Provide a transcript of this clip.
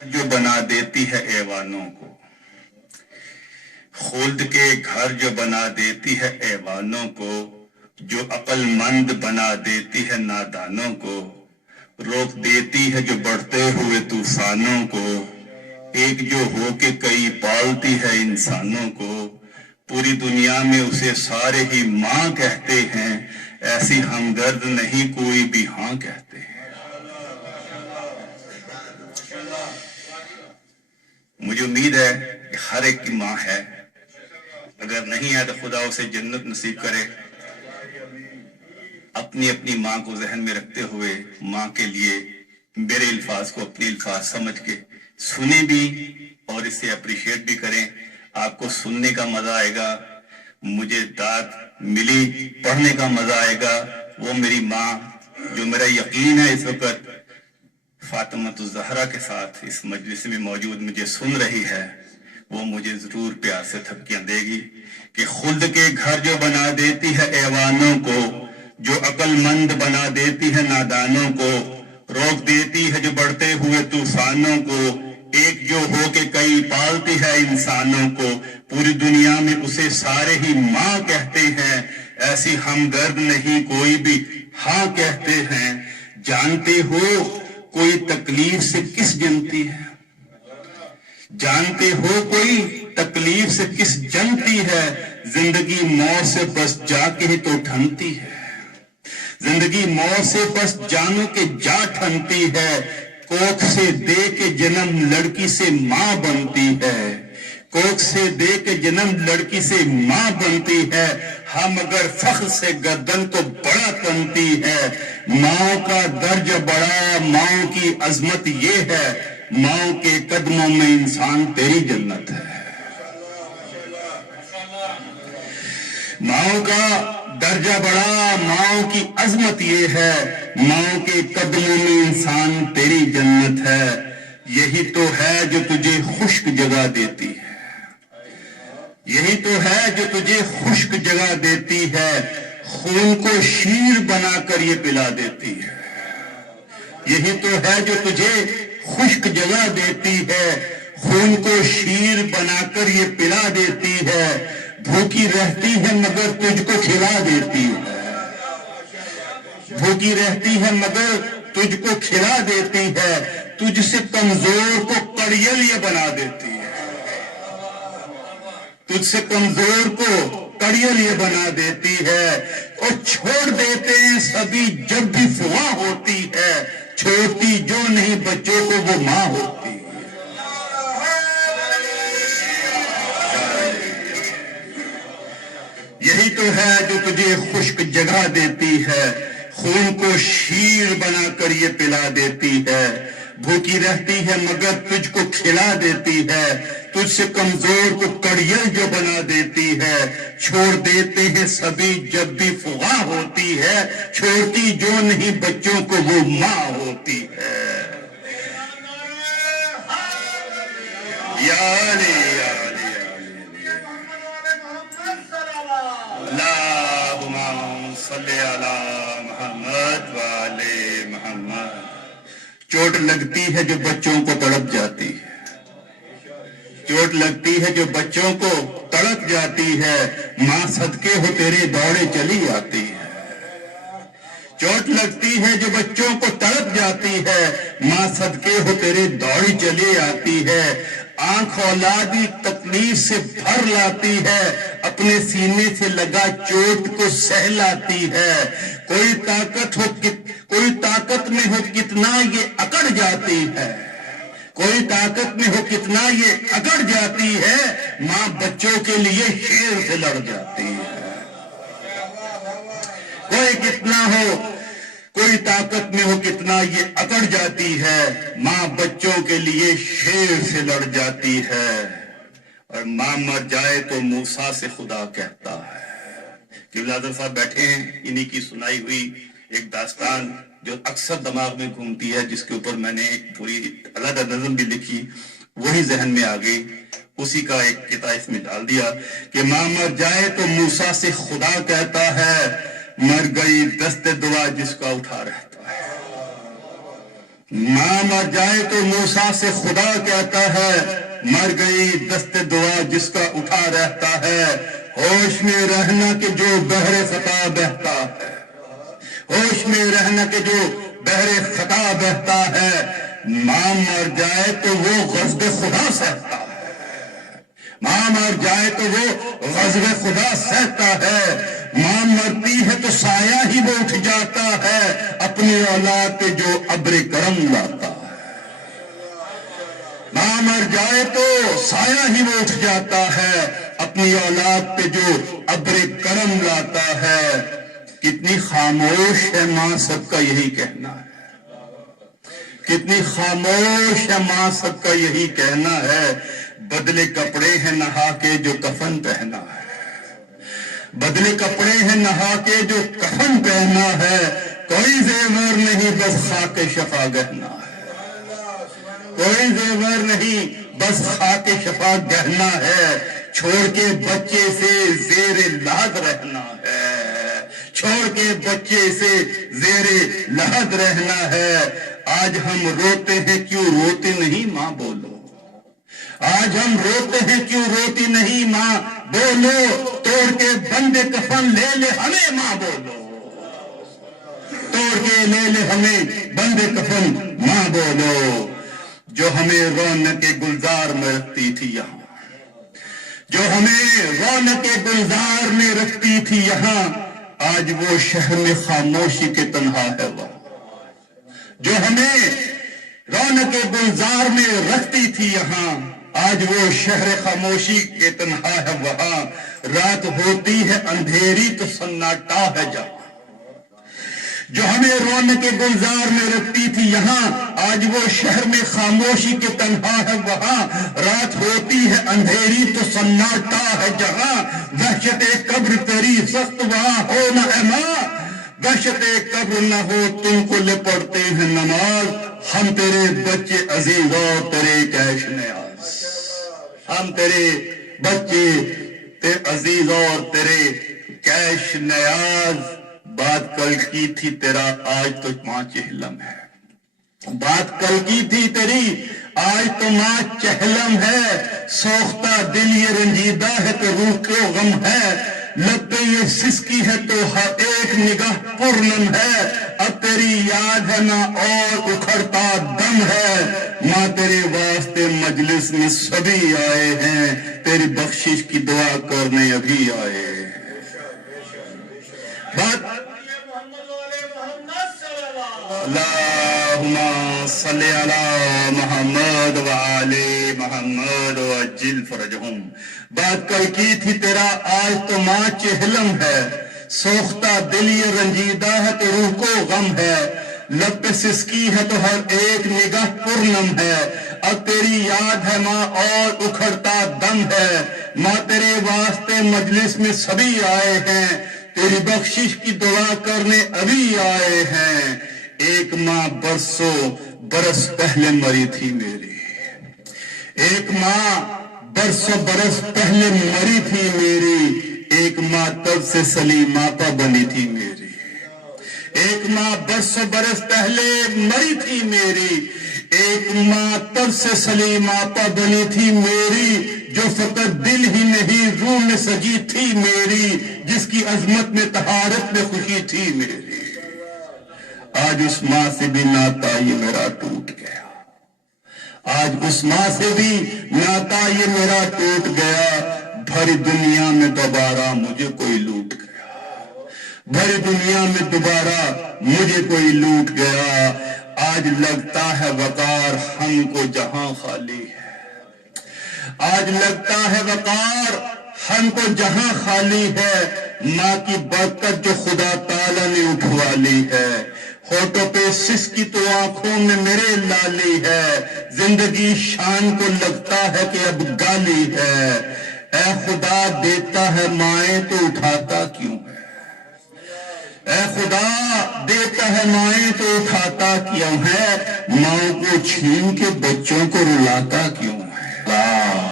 جو بنا دیتی ہے ایوانوں کو، خلد کے گھر جو بنا دیتی ہے ایوانوں کو، جو عقل مند بنا دیتی ہے نادانوں کو، روک دیتی ہے جو بڑھتے ہوئے طوفانوں کو، ایک جو ہو کے کئی پالتی ہے انسانوں کو، پوری دنیا میں اسے سارے ہی ماں کہتے ہیں، ایسی ہمدرد نہیں کوئی بھی ہاں کہتے ہیں۔ مجھے امید ہے کہ ہر ایک کی ماں ہے، اگر نہیں ہے تو خدا اسے جنت نصیب کرے۔ اپنی اپنی ماں کو ذہن میں رکھتے ہوئے ماں کے لیے میرے الفاظ کو اپنی الفاظ سمجھ کے سنیں بھی اور اسے اپریشیٹ بھی کریں۔ آپ کو سننے کا مزہ آئے گا، مجھے داد ملی پڑھنے کا مزہ آئے گا۔ وہ میری ماں جو میرا یقین ہے اس وقت فاطمۃ الزہرا کے ساتھ اس مجلس میں موجود مجھے سن رہی ہے، وہ مجھے ضرور پیار سے تھپکیاں دے گی کہ خلد کے گھر جو بنا دیتی ہے ایوانوں کو، جو عقل مند بنا دیتی ہے نادانوں کو، روک دیتی ہے جو بڑھتے ہوئے طوفانوں کو، ایک جو ہو کے کئی پالتی ہے انسانوں کو، پوری دنیا میں اسے سارے ہی ماں کہتے ہیں، ایسی ہمدرد نہیں کوئی بھی ہاں کہتے ہیں۔ جانتے ہو کوئی تکلیف سے کس جنتی ہے؟ جانتے ہو کوئی تکلیف سے کس جنتی ہے؟ زندگی موت سے بس جا کے ہی تو ٹھنتی ہے، زندگی موت سے بس جانو کے جا ٹھنتی ہے، کوکھ سے دے کے جنم لڑکی سے ماں بنتی ہے، کوکھ سے دے کے جنم لڑکی سے ماں بنتی ہے، ہاں مگر فخر سے گردن کو بڑا تنتی ہے۔ ماں کا درج بڑا، ماں کی عظمت یہ ہے، ماں کے قدموں میں انسان تیری جنت ہے۔ ماں کا درجہ بڑا، ماں کی عظمت یہ ہے، ماں کے قدموں میں انسان تیری جنت ہے۔ یہی تو ہے جو تجھے خشک جگہ دیتی ہے، یہی تو ہے جو تجھے خشک جگہ دیتی ہے، خون کو شیر بنا کر یہ پلا دیتی ہے۔ یہی تو ہے جو تجھے خشک جگہ دیتی ہے، خون کو شیر بنا کر یہ پلا دیتی ہے، بھوکی رہتی ہے مگر تجھ کو کھلا دیتی ہے، بھوکی رہتی ہے مگر تجھ کو کھلا دیتی ہے، تجھ سے کمزور کو کڑیل یہ بنا دیتی ہے، تجھ سے کمزور کو کڑیل یہ بنا دیتی ہے، اور چھوڑ دیتے ہیں سبھی جب بھی فغاں ہوتی ہے، چھوڑتی جو نہیں بچوں کو وہ ماں ہوتی ہے۔ یہی تو ہے جو تجھے خشک جگہ دیتی ہے، خون کو شیر بنا کر یہ پلا دیتی ہے، بھوکی رہتی ہے مگر تجھ کو کھلا دیتی ہے، تجھ سے کمزور کو کڑیل جو بنا دیتی ہے، چھوڑ دیتے ہیں سبھی جب بھی فغاں ہوتی ہے، چھوڑتی جو نہیں بچوں کو وہ ماں ہوتی ہے۔ یا علی یا علی اللہم صلی علی محمد وعلی محمد۔ چوٹ لگتی ہے جو بچوں کو تڑپ جاتی ہے، چوٹ لگتی ہے جو بچوں کو تڑپ جاتی ہے، ماں صدقے ہو تیرے دوڑے چلی آتی ہے۔ چوٹ لگتی ہے جو بچوں کو تڑپ جاتی ہے، ماں صدقے ہو تیرے دوڑی چلی آتی ہے، آنکھ اولادی تکلیف سے بھر لاتی ہے، اپنے سینے سے لگا چوٹ کو سہلاتی ہے، کوئی طاقت میں ہو کتنا یہ اکڑ جاتی ہے، کوئی طاقت میں ہو کتنا یہ اکڑ جاتی ہے، ماں بچوں کے لیے شیر سے لڑ جاتی ہے۔ کوئی کتنا ہو، کوئی طاقت میں ہو کتنا یہ اکڑ جاتی ہے، ماں بچوں کے لیے شیر سے لڑ جاتی ہے، اور ماں مر جائے تو موسیٰ سے خدا کہتا ہے۔ قبلہ اعظم صاحب بیٹھے ہیں، انہی کی سنائی ہوئی ایک داستان جو اکثر دماغ میں گھومتی ہے، جس کے اوپر میں نے ایک پوری علیحدہ نظم بھی لکھی، وہی ذہن میں آ گئی، اسی کا ایک قطعہ اس میں ڈال دیا کہ ماں مر جائے تو موسیٰ سے خدا کہتا ہے، مر گئی دست دعا جس کا اٹھا رہتا ہے۔ ماں مر جائے تو موسیٰ سے خدا کہتا ہے مر گئی دست دعا جس کا اٹھا رہتا ہے، ہوش میں رہنا کہ جو بحر خطا بہتا ہے، ہوش میں رہنا کہ جو بحر خطا بہتا ہے، ماں مر جائے تو وہ غضب خدا سہتا ہے، ماں مر جائے تو وہ غضب خدا سہتا ہے، ماں مرتی ہے تو سایہ ہی وہ اٹھ جاتا ہے اپنی اولاد پہ جو ابر کرم لاتا ہے، ماں مر جائے تو سایہ ہی وہ اٹھ جاتا ہے اپنی اولاد پہ جو ابر کرم لاتا ہے۔ کتنی خاموش ہے ماں، سب کا یہی کہنا ہے، کتنی خاموش ہے ماں، سب کا یہی کہنا ہے، بدلے کپڑے ہیں نہا کے جو کفن پہنا ہے، بدلے کپڑے ہیں نہا کے جو کفن پہنا ہے، کوئی زیور نہیں بس خاک شفا گہنا ہے، کوئی زیور نہیں بس خاک شفا گہنا ہے، چھوڑ کے بچے سے زیر لحد رہنا ہے، چھوڑ کے بچے سے زیر لحد رہنا ہے۔ آج ہم روتے ہیں کیوں روتے نہیں ماں بولو، آج ہم روتے ہیں کیوں روتی نہیں ماں بولو، توڑ کے بندے کفن لے لے ہمیں ماں بولو، توڑ کے لے لے ہمیں بندے کفن ماں بولو، جو ہمیں رونق گلزار میں رکھتی تھی یہاں، جو ہمیں رونق گلزار میں رکھتی تھی یہاں، آج وہ شہر میں خاموشی کے تنہا ہے وہاں، جو ہمیں رونق گلزار میں رکھتی تھی یہاں، آج وہ شہر خاموشی کے تنہا ہے وہاں، رات ہوتی ہے اندھیری تو سناٹا ہے جہاں، جو ہمیں رونق گلزار میں رکھتی تھی یہاں، آج وہ شہر میں خاموشی کے تنہا ہے وہاں، رات ہوتی ہے اندھیری تو سناٹا ہے جہاں، وحشت قبر تیری سخت وہاں ہو نہ اے ماں، وحشت قبر نہ ہو تم کو لے پڑھتے ہیں نماز، ہم تیرے بچے عزیز اور تیرے کیش نیاز، ہم تیرے بچے عزیز اور تیرے کیش نیاز، بات کل کی تھی تیرا آج تو ماں چہلم ہے، بات کل کی تھی تیری آج تو ماں چہلم ہے، سوختہ دل یہ رنجیدہ ہے تو روح کو غم ہے، لب پہ یہ سسکی ہے تو ہر ایک نگاہ پرنم ہے، اب تیری یاد ہے نہ اور اکھڑتا دم ہے، ماں تیرے واسطے مجلس میں سبھی آئے ہیں، تیری بخشش کی دعا کرنے ابھی آئے ہیں۔ اللہم صلی علی محمد وعلی محمد وعجل فرجہم، بات کل کی تھی تیرا آج تو ماں چہلم ہے، سوختہ دل یہ رنجیدہ ہے تو روح کو غم ہے، لب پہ سسکی ہے تو ہر ایک نگاہ پرنم ہے، اب تیری یاد ہے ماں اور اکھڑتا دم ہے، ماں تیرے واسطے مجلس میں سبھی آئے ہیں، تیری بخشش کی دعا کرنے ابھی آئے ہیں۔ ایک ماں برسوں برس پہلے مری تھی میری، ایک ماں برسوں برس پہلے مری تھی میری، ایک ماں تب سے سلیم آپا بنی تھی میری، ایک ماں برسوں برس پہلے مری تھی میری، ایک ماں تب سے سلیم آپا بنی تھی میری، جو فقط دل ہی نہیں روح میں سجی تھی میری، جس کی عظمت میں طہارت میں خوشی تھی میری، آج اس ماں سے بھی ناتا یہ میرا ٹوٹ گیا، آج اس ماں سے بھی ناتا یہ میرا ٹوٹ گیا، بھری دنیا میں دوبارہ مجھے کوئی لوٹ گیا، بھری دنیا میں دوبارہ مجھے کوئی لوٹ گیا، آج لگتا ہے وقار ہم کو جہاں خالی ہے، آج لگتا ہے وقار ہم کو جہاں خالی ہے، ماں کی برکت جو خدا تعالیٰ نے اٹھوا لی ہے، ہونٹوں پہ سسکی تو آنکھوں میں میرے لالی ہے، زندگی شان کو لگتا ہے کہ اب گالی ہے، اے خدا دیتا ہے مائیں تو اٹھاتا کیوں ہے، اے خدا دیتا ہے مائیں تو اٹھاتا کیوں ہے، ماں کو چھین کے بچوں کو رلاتا کیوں